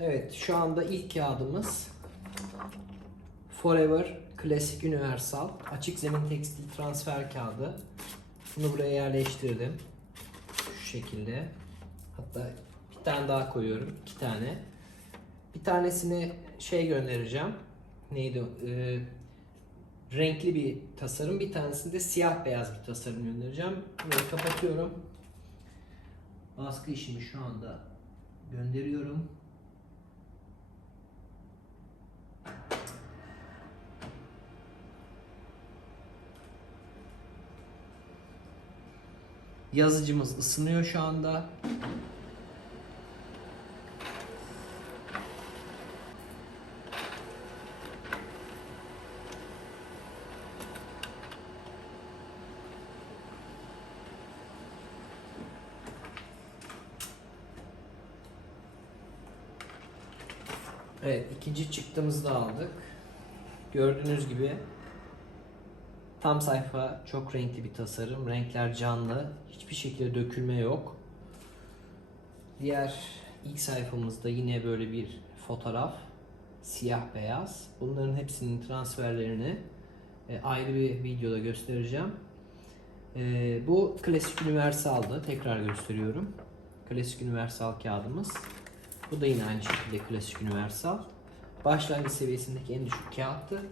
Evet şu anda ilk kağıdımız Forever Klasik Universal açık zemin tekstil transfer kağıdı. Bunu buraya yerleştirdim. Şu şekilde. Hatta bir tane daha koyuyorum. iki tane. Bir tanesini şey göndereceğim. Neydi? Ee, renkli bir tasarım. Bir tanesini de siyah beyaz bir tasarım göndereceğim. Burayı kapatıyorum. Baskı işimi şu anda gönderiyorum. Yazıcımız ısınıyor şu anda. Evet, ikinci çıktığımızı da aldık. Gördüğünüz gibi tam sayfa çok renkli bir tasarım. Renkler canlı. Hiçbir şekilde dökülme yok. Diğer ilk sayfamızda yine böyle bir fotoğraf. Siyah beyaz. Bunların hepsinin transferlerini e, ayrı bir videoda göstereceğim. E, bu klasik universaldı. Tekrar gösteriyorum. Klasik universal kağıdımız. Bu da yine aynı şekilde klasik universal. Başlangıç seviyesindeki en düşük kağıttı.